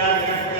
Yeah.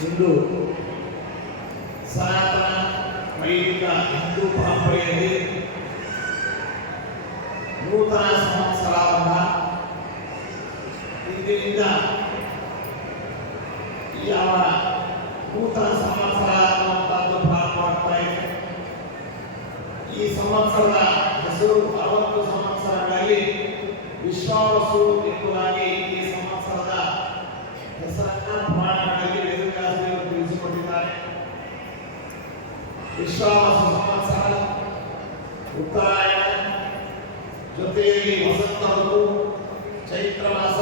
ಇಂದು ಸನಾತನ ವೈದಿಕ ಹಿಂದೂ ಪರಂಪರೆಯಲ್ಲಿ ನೂತನ ಸಂವತ್ಸರಾರಂಭ ಇಂದಿನಿಂದ ಯಾವ ನೂತನ ಸಂವತ್ಸರ ಅನ್ನುವಂಥದ್ದು ಪ್ರಾರಂಭವಾಗ್ತಾ ಇದೆ ಈ ಸಂವತ್ಸರದ ಹೆಸರು ಅರವತ್ತು ಸಂವತ್ಸರಗಳಲ್ಲಿ ವಿಶ್ವಾವಸು ಎಂಬುದಾಗಿ ಈ ಸಂವತ್ಸರದ ಹೆಸರನ್ನ ವಿಶ್ವಾವಸು ಸಂವತ್ಸರ ಉತ್ತರಾಯಣ ಜೊತೆಯಲ್ಲಿ ವಸಂತ ಋತು ಚೈತ್ರ ಮಾಸ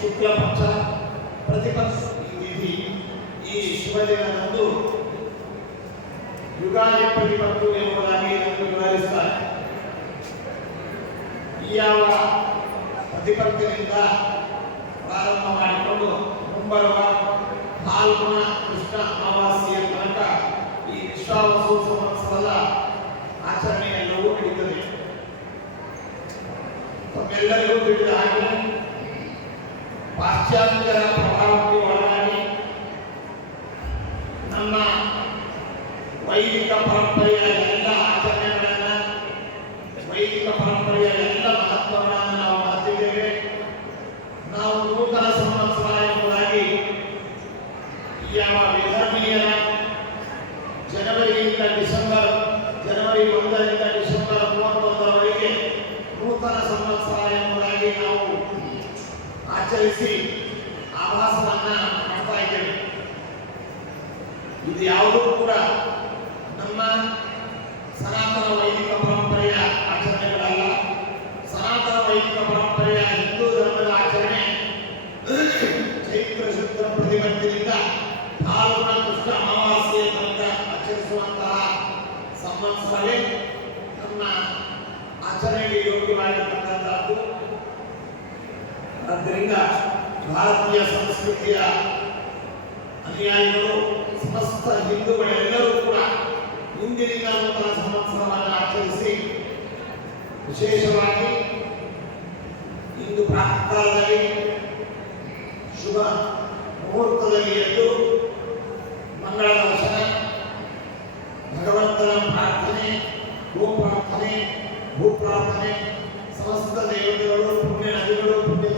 ಶುಕ್ಲ ಪಕ್ಷ ಪ್ರತಿಪಕ್ಷ ತಿಥಿ ಈ ಶುಭ ದಿನದಂದು ಯುಗಾದಿ ಪ್ರತಿಪತ್ತು ಎಂಬುದಾಗಿ ಇದನ್ನು ವಿವರಿಸ್ತಾರೆ ಈ ಯಾವ ಪ್ರತಿಪತ್ತಿನಿಂದ ಪ್ರಾರಂಭ ಮಾಡಿಕೊಂಡು ಮುಂಬರುವ ಫಾಲ್ಗುಣ ತಮ್ಮೆಲ್ಲರಿಗೂ ತಿಳಿದ ಹಾಗೆ ಪಾಶ್ಚಾತ್ಯರ ಪ್ರಭಾವಕ್ಕೆ ಒಳಗಾಗಿ ನಮ್ಮ ವೈದಿಕ ಪರಂಪರೆಯ ಎಲ್ಲ ಆಚರಣೆಗಳನ್ನ, ವೈದಿಕ ಪರಂಪರೆಯ ಎಲ್ಲ ಮಹತ್ವಗಳನ್ನು ನಾವು ಮರೆತಿದ್ದೇವೆ ನಾವು ನೂತನ ಸಂವತ್ಸರ ಎಂಬುದಾಗಿ ಯಾವ ಆಚರಿಸಿ ಆಭಾಸವನ್ನ ಮಾಡ್ತಾ ಇದ್ದೇವೆ ಇದು ಯಾವುದೂ ಕೂಡ ನಮ್ಮ ಸನಾತನ ವೈದಿಕ ಪರಂಪರೆಯ ಆಚರಣೆಗಳಲ್ಲ. ಸನಾತನ ವೈದಿಕ ಪರಂಪರೆಯ ಹಿಂದೂ ಧರ್ಮದ ಆಚರಣೆ. ಚೈತ್ರ ಶುದ್ಧ ಪ್ರತಿಪತ್ತಿನಿಂದ ಫಾಲ್ಗುಣ ಕೃಷ್ಣ ಅಮಾವಾಸ್ಯೆಯ ತನಕ ಆಚರಿಸುವಂತಹ ಸಂವತ್ಸರವೇ ನಮ್ಮ ಆಚರಣೆಗೆ ಯೋಗ್ಯವಾಗಿರ್ತಕ್ಕಂಥದ್ದು ಆದ್ದರಿಂದ ಭಾರತೀಯ ಸಂಸ್ಕೃತಿಯ ಅನುಯಾಯಿಗಳು, ಸಮಸ್ತ ಹಿಂದೂಗಳೆಲ್ಲರೂ ಕೂಡ ಇಂದಿನಿಂದ ನೂತನ ಸಂವತ್ಸರವನ್ನು ಆಚರಿಸಿ, ವಿಶೇಷವಾಗಿ ಇಂದು ಪ್ರಾತಃಕಾಲದಲ್ಲಿ ಶುಭ ಮುಹೂರ್ತದಲ್ಲಿ ಎದ್ದು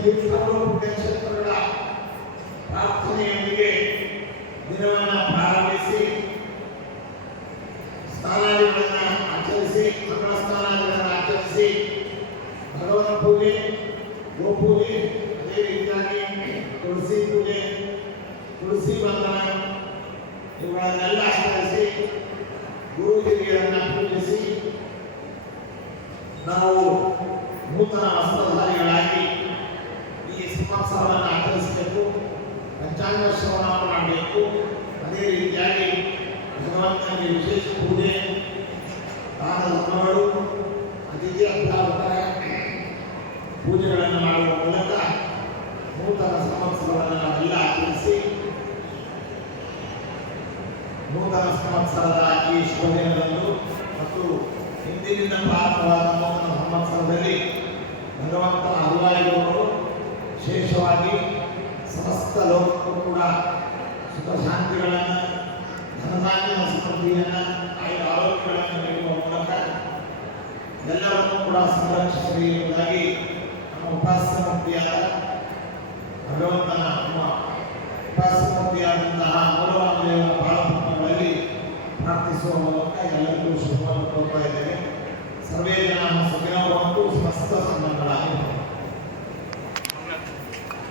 ಕ್ಷೇತ್ರಗಳ ಪ್ರಾರ್ಥನೆಯೊಂದಿಗೆ ದಿನವನ್ನು ಪ್ರಾರಂಭಿಸಿ ಸ್ನಾನಾದಿಗಳನ್ನು ಆಚರಿಸಿ ಆಚರಿಸಿ ಭಗವನ್ ಪೂಜೆ ಗೋಪೂಜೆ ಅದೇ ರೀತಿಯಾಗಿ ತುಳಸಿ ಪೂಜೆ, ತುಳಸಿ ಬಂಧನ, ಇವುಗಳನ್ನೆಲ್ಲ ಆಚರಿಸಿ ಪೂಜಿಸಿ, ನಾವು ನೂತನ ವಸ್ತ್ರಧಾರಿಗಳಾಗಿ ಈ ಸಂವತ್ಸರವನ್ನು ಆಚರಿಸಬೇಕು ಪಂಚಾಂಗ ಶ್ರವಣವನ್ನು ಮಾಡಬೇಕು ಅದೇ ರೀತಿಯಾಗಿ ಭಗವಂತನಿಗೆ ವಿಶೇಷ ಪೂಜೆ ದಾನ ಧರ್ಮಗಳು ಅತಿಥಿ ಅಭ್ಯಾಗತರ ಪೂಜೆಗಳನ್ನು ಮಾಡುವ ಮೂಲಕ ನೂತನ ಸಂವತ್ಸರವನ್ನು ನಾವೆಲ್ಲ ಆಚರಿಸಿ ನೂತನ ಸಂವತ್ಸರದ ಈ ಶೋಧನೆಗಳನ್ನು ಮತ್ತು ಹಿಂದಿನಿಂದ ಪ್ರಾರಂಭವಾದ ನೂತನ ಸಂವತ್ಸರದಲ್ಲಿ ಭಗವಂತನ ಅನುಯಾಯಿಗಳು ವಿಶೇಷವಾಗಿ ಸಮಸ್ತ ಲೋಕಕ್ಕೂ ಕೂಡ ಸುಖ ಶಾಂತಿಗಳನ್ನು, ಧನಧಾನ್ಯ ಸಮೃದ್ಧಿಯನ್ನು ಆಯುಧ ಆರೋಗ್ಯಗಳನ್ನು ನೀಡುವ ಮೂಲಕ ಎಲ್ಲರನ್ನೂ ಕೂಡ ಸಂರಕ್ಷಿಸಲಿ ಎಂಬುದಾಗಿ ನಮ್ಮ ಉಪಾಸನ ಭಗವಂತನ ನಮ್ಮ ಉಪಾಸನ ಮೂರ್ತಿಯಾದಂತಹ ಮೂಲವಾದ ಬಾಳ